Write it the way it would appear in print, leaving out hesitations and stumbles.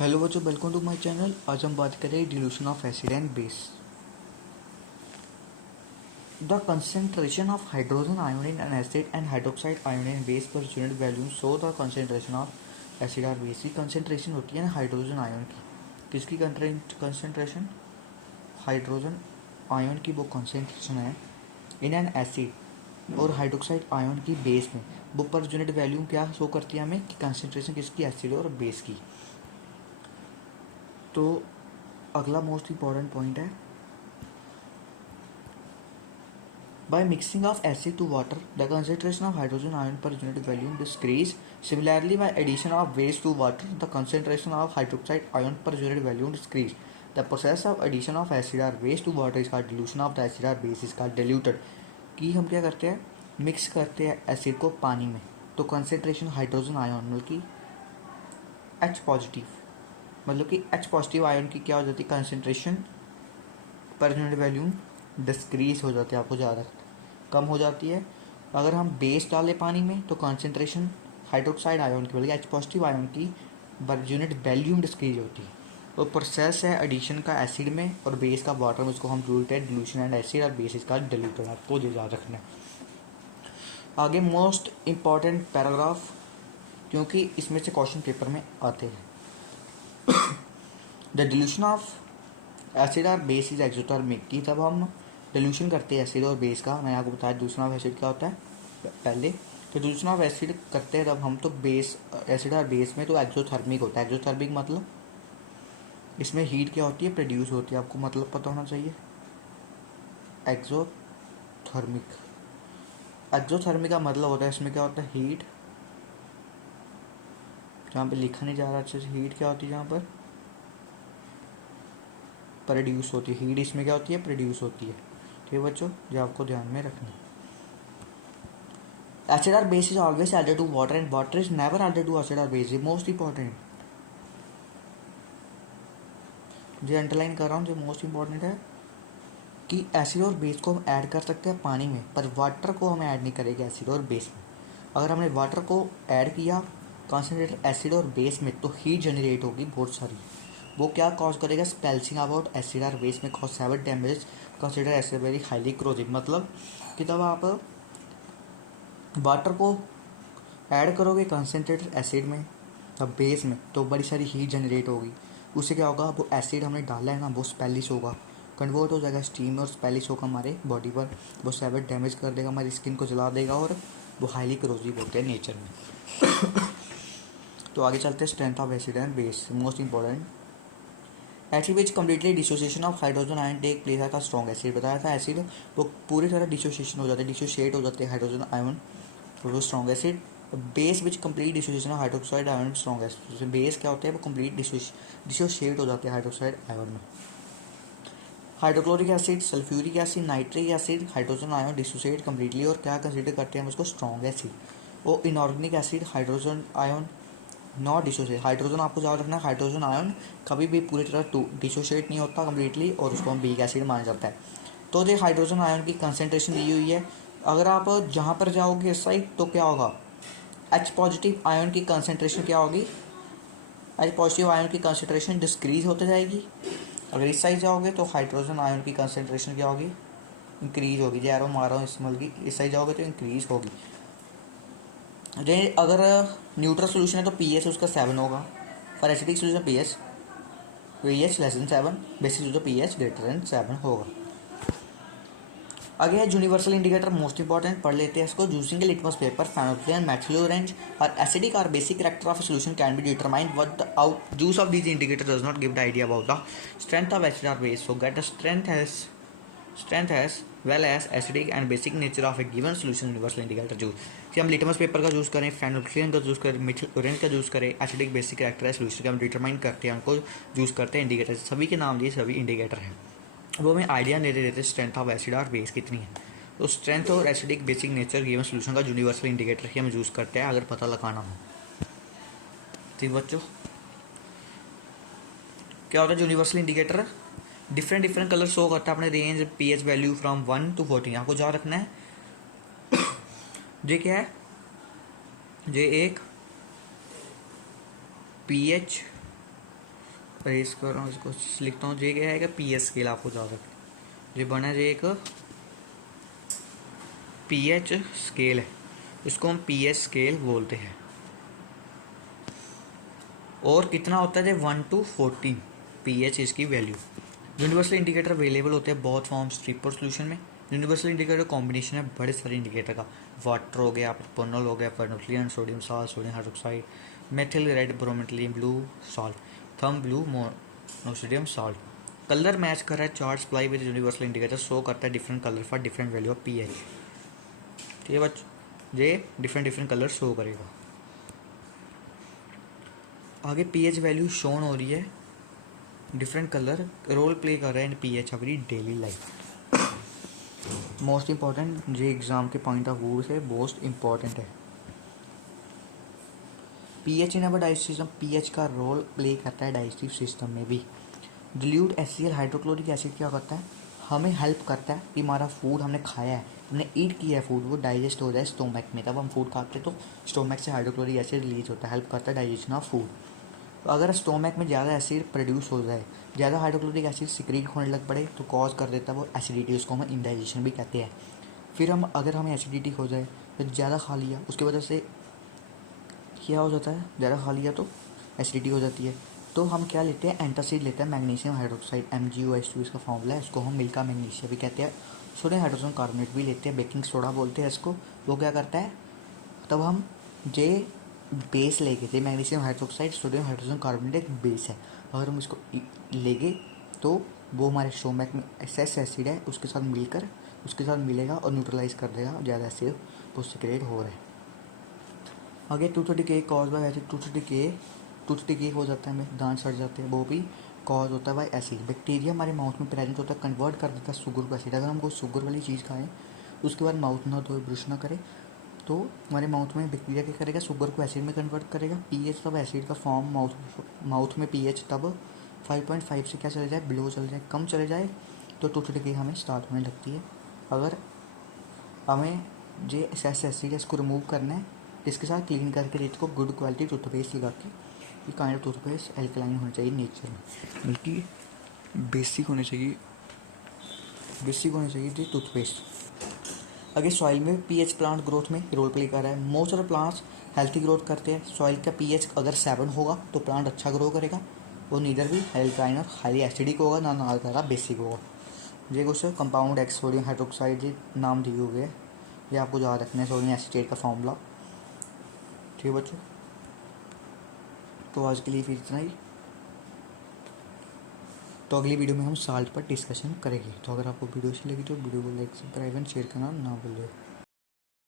Hello बच्चों, welcome to my channel. आज हम बात करें dilution of acid and base. The concentration of hydrogen ion in an acid and hydroxide ion in base per unit value show the concentration of acid और base की concentration होती है ना hydrogen ion की। किसकी कंसेंट्रेशन? हाइड्रोजन आयन की वो concentration है इन एन एसिड और हाइड्रोक्साइड आयन की बेस में। वो पर यूनिट वैल्यू क्या शो करती है हमें कि कंसेंट्रेशन किसकी, एसिड और बेस की। तो अगला मोस्ट इंपॉर्टेंट पॉइंट है, by mixing of acid to water the concentration of hydrogen ion per unit volume decrease. Similarly, by addition of base to water the concentration of hydroxide ion per unit volume decrease. The process of addition of acid or base to water is called dilution of the acid or base is called diluted. कि हम क्या करते हैं, mix करते हैं acid को पानी में, तो कंसेंट्रेशन हाइड्रोजन आयन मतलब कि H पॉजिटिव, मतलब कि H पॉजिटिव आयन की क्या हो जाती है, concentration per unit volume decrease हो जाती है, आपको ज़्यादा कम हो जाती है। अगर हम बेस डालें पानी में तो कंसेंट्रेशन हाइड्रोक्साइड आयन की बल्कि H पॉजिटिव आयन की पर यूनिट वैल्यूम डिस्क्रीज होती है। तो प्रोसेस है एडिशन का एसिड में और बेस का वाटर में, उसको हम बोलते हैं डिल्यूशन एंड एसिड और बेस इसका डिल्यूटेड। आपको याद रखना है। आगे मोस्ट इम्पॉर्टेंट पैराग्राफ, क्योंकि इसमें से क्वेश्चन पेपर में आते हैं। द डिल्यूशन ऑफ एसिड और बेस इज एक्सोथर्मिक, की तब हम डिल्यूशन करते हैं एसिड और बेस का। मैंने आपको बताया डिल्यूशन ऑफ एसिड क्या होता है पहले। तो डिल्यूशन ऑफ एसिड करते हैं तब हम, तो बेस एसिड और बेस में तो एक्सोथर्मिक होता है। एक्सोथर्मिक मतलब इसमें हीट क्या होती है, प्रोड्यूस होती है। आपको मतलब पता होना चाहिए। एक्सोथर्मिक, एक्सोथर्मिक का मतलब होता है इसमें क्या होता है, हीट। जहाँ पे लिखा नहीं जा रहा अच्छे से, हीट क्या होती है जहाँ पर प्रोड्यूस होती है। हीट इसमें क्या होती है, प्रोड्यूस होती है। ठीक है बच्चों, जो आपको ध्यान में रखना है। Acid or base is always added to water and water is never added to acid or base. ये मोस्ट इंपॉर्टेंट, जो अंडरलाइन कर रहा हूँ, जो मोस्ट इंपॉर्टेंट है कि एसिड और बेस को हम ऐड कर सकते हैं पानी में, पर वाटर को हम ऐड नहीं करेंगे एसिड और बेस में। अगर हमने वाटर को ऐड किया कॉन्सेंट्रेटेड एसिड और बेस में तो हीट जनरेट होगी बहुत सारी। वो क्या कॉज करेगा, स्पेल्सिंग अबाउट एसिड और बेस में cause severe damage consider acid very highly corroding. मतलब कि तब आप वाटर को ऐड करोगे कंसनट्रेटेड एसिड में तब बेस में, तो बड़ी सारी हीट जनरेट होगी। उससे क्या होगा, वो एसिड हमने डाला है ना, वो स्पेलिश होगा, कन्वर्ट हो जाएगा स्टीम में और स्पेलिश होगा हमारे बॉडी पर। वो सेवर डैमेज कर देगा, हमारी स्किन को जला देगा और वो हाईली क्रोजिव होते हैं नेचर में। तो आगे चलते हैं, strength of acid and base, most important. Acid which completely dissociation of hydrogen ion take place था स्ट्रॉन्ग एसिड। बताया था एसिड वो पूरी तरह डिसोसिएशन हो जाते हैं, डिसोशिएट हो जाते हैं हाइड्रोजन आयन, तो वो strong acid. Base which complete dissociation of hydroxide ion strong acid. Base क्या होते हैं, वो कंप्लीट डिसोशिएट हो जाते हैं हाइड्रोक्साइड आयन में। Hydrochloric acid, sulphuric acid, nitric acid, hydrogen ion dissociate completely और क्या कंसिडर करते हैं हम उसको, स्ट्रॉन्ग एसिड। और inorganic acid, hydrogen ion not dissociate. Hydrogen आपको याद रखना है, हाइड्रोजन आयन कभी भी पूरी तरह डिसोशिएट नहीं होता कम्प्लीटली और उसको हम वीक एसिड माना जाता है। तो जो हाइड्रोजन आयन की कंसेंट्रेशन दी हुई है, अगर आप जहाँ पर जाओगे इस साइड तो क्या होगा, H पॉजिटिव आयन की कंसेंट्रेशन क्या होगी, H पॉजिटिव आयन की कंसेंट्रेशन डिस्क्रीज होते जाएगी। अगर इस साइड जाओगे तो हाइड्रोजन आयन की कंसेंट्रेशन क्या होगी, इंक्रीज होगी। जो एरो मार रहा हूँ इसमें की, इस साइड जाओगे तो इंक्रीज होगी। जे अगर न्यूट्रल सोल्यूशन है तो पी एच उसका 7 होगा। For acidic solution P H less than 7, basic जो पी एच ग्रेटर देन 7 होगा। आगे है यूनिवर्सल इंडिकेटर, मोस्ट इंपॉर्टेंट, पढ़ लेते हैं इसको। Using litmus paper, phenolphthalein, methyl orange और एसिडिक और basic character of solution can be determined what the out use of these indicator does not give the idea about the strength of acid और base. So get the strength as well as acidic and basic nature of a given solution universal indicator use. कि हम litmus paper का use करें, फेनोल्फिन का use करें, methyl orange का use करें, acidic basic character है सोल्यूशन का हम डिटरमाइन करते हैं, उनको यूज़ करते हैं इंडिकेटर। सभी के नाम दिए, सभी इंडिकेटर हैं, वो हमें आइडिया दे देते हैं स्ट्रेंथ ऑफ एसिड और बेस कितनी है। तो स्ट्रेंथ और acidic basic nature given solution का यूनिवर्सल इंडिकेटर ही हम यूज़ करते हैं अगर पता लगाना हो। ठीक बच्चों, क्या होता है universal indicator, different colour show करता है अपने range pH value from 1 to 14। आपको याद रखना है ये क्या है, ये एक पीएच रेस कर रहा हूँ इसको, लिखता हूँ। जे क्या है पी एच स्केल, आपको ज़्यादा ये बना जे एक पी एच स्केल है, इसको हम पी एच स्केल बोलते हैं। और कितना होता है 1 to 14 पी एच इसकी वैल्यू। यूनिवर्सल इंडिकेटर अवेलेबल होते हैं बहुत फॉर्म्स ट्रिपल सोल्यूशन में। यूनिवर्सल इंडिकेटर कॉम्बिनेशन है बड़े सारे इंडिकेटर का। वाटर हो गया, प्रोपोनॉल हो गया, phenolphthalein, sodium salt, sodium hydroxide, methyl red bromothymol blue salt, thymol blue monosodium salt. Colour match कर रहा है chart supply with universal indicator, show करता है different colour for different value of P H. ठीक है बच्चों, ये डिफरेंट कलर शो करेगा। आगे पी एच वैल्यू शोन हो रही है, डिफरेंट कलर रोल प्ले कर रहे हैं इन पी एच हमारी डेली लाइफ। मोस्ट इंपॉर्टेंट, जो एग्जाम के पॉइंट ऑफ व्यू से मोस्ट इंपॉर्टेंट है। P H in our digestive system, P H का रोल प्ले करता है डाइजेस्टिव सिस्टम में भी। डिल्यूट HCl हाइड्रोक्लोरिक एसिड क्या करता है, हमें हेल्प करता है कि हमारा फूड हमने खाया है, हमने ईट किया है फूड, वो डाइजेस्ट हो जाए स्टोमक में। तब हम फूड खाते हैं तो स्टोमक से हाइड्रोक्लोरिक एसिड रिलीज होता है, हेल्प करता है डाइजेशन ऑफ फूड। तो अगर स्टोमक में ज़्यादा एसिड प्रोड्यूस हो जाए, ज़्यादा हाइड्रोक्लोरिक एसिड सिक्रीट होने लग पड़े, तो कॉज कर देता है वो एसिडिटी, उसको हम इंडाइजेशन भी कहते हैं। फिर अगर हमें एसिडिटी हो जाए तो ज़्यादा खा लिया, उसकी वजह से क्या हो जाता है, ज़्यादा खा लिया तो एसिडिटी हो जाती है। तो हम क्या लेते हैं, एंटासिड लेते हैं, मैग्नीशियम हाइड्रोक्साइड, MgOH2 इसका फॉर्मूला है, इसको हम मिल्का मैग्नीशिया भी कहते हैं। सोडियम हाइड्रोजन कार्बोनेट भी लेते हैं, बेकिंग सोडा बोलते हैं इसको। वो क्या करता है, तब हम जे बेस लेके थे, magnesium hydroxide sodium hydrogen carbonate एक बेस है, अगर हम इसको लेंगे तो वो हमारे स्टोमक में एक्सेस एसिड है उसके साथ मिलकर उसके साथ मिलेगा और न्यूट्रलाइज कर देगा ज़्यादा एसिड वो सिक्रेट हो रहा है। आगे tooth decay cause by acid, tooth decay हो जाता है, हमें दांत सड़ जाते हैं, वो भी कॉज होता है बाय एसिड। बैक्टीरिया हमारे माउथ में प्रेजेंट होता है, कन्वर्ट कर देता है शुगर को एसिड। अगर हम कोई शुगर वाली चीज़ खाएं उसके बाद माउथ ना धोए, ब्रश ना करें, तो हमारे माउथ में बैक्टीरिया क्या करेगा, शुगर को एसिड में कन्वर्ट करेगा। पीएच तब एसिड का फॉर्म माउथ में पीएच तब 5.5 से क्या चले जाए, बिलो चले जाए, कम चले जाए, तो टूथ डिके हमें स्टार्ट होने लगती है। अगर हमें जो एक्सेस एसिड है इसको रिमूव करना है, इसके साथ क्लीन करके रेत को गुड क्वालिटी टूथपेस्ट लगा के, ये काइंड ऑफ टूथपेस्ट एल्कलाइन होना चाहिए नेचर में, बल्कि बेसिक होनी चाहिए ये टूथपेस्ट। अगर सॉइल में पीएच प्लांट ग्रोथ में रोल प्ले कर रहा है। Most of the plants healthy growth करते हैं। सॉइल का पीएच अगर 7 होगा तो प्लांट अच्छा ग्रो करेगा, वो नीदर भी एल्कलाइन और हाईली एसिडिक होगा, ना ज़्यादा बेसिक होगा। ये कुछ कंपाउंड एक्स सोडियम हाइड्रोक्साइड ये नाम दिए हुए हैं, ये आपको याद रखना है, सोडियम एसिटेट का फॉर्मूला। ठीक है बच्चों, तो आज के लिए फिर इतना ही। तो अगली वीडियो में हम साल्ट पर डिस्कशन करेंगे। तो अगर आपको वीडियो अच्छी लगी तो वीडियो को लाइक सब्सक्राइब एंड शेयर करना ना भूलिए।